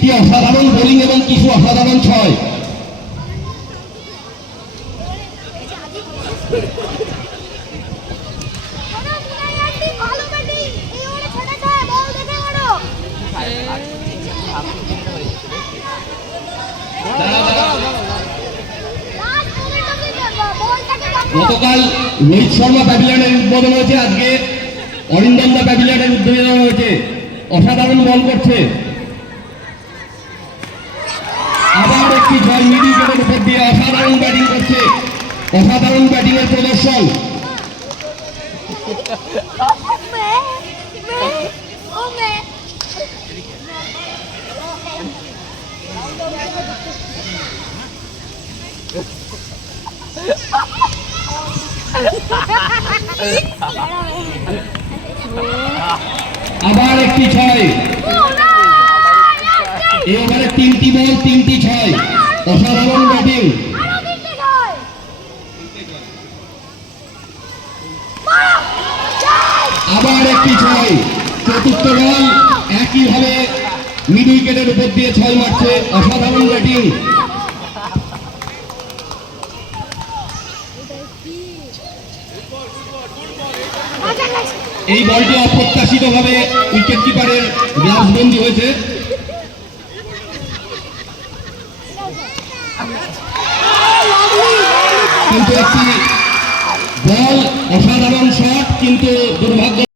কি অসাধারণ বোলিং এবং কিছু অসাধারণ ছয়। গতকাল রোহিত শর্মা প্যাভিলিয়নের উদ্বোধন হয়েছে, আজকে অরিন্দম দা প্যাভিলিয়নের উদ্বোধন হয়েছে। অসাধারণ বল করছে। আবার একটি ছয় মিড উইকেটের উপর দিয়ে অসাধারণ ব্যাটিং করছে, অসাধারণ ব্যাটিং এর প্রদর্শন। আবার একটি ছয়, এই ওভারে 3টি বল 3টি ছয়, অসাধারণ ব্যাটিং। আবার একটি ছয়, চতুর্থ বল একইভাবে মিড উইকেটের উপর দিয়ে ছয় মারছে, অসাধারণ ব্যাটিং। এই বলটি অপ্রত্যাশিতভাবে উইকেট কিপারের গ্লাভস বন্দী হয়েছে। কিন্তু একটি বল, অসাধারণ শট, কিন্তু দুর্ভাগ্য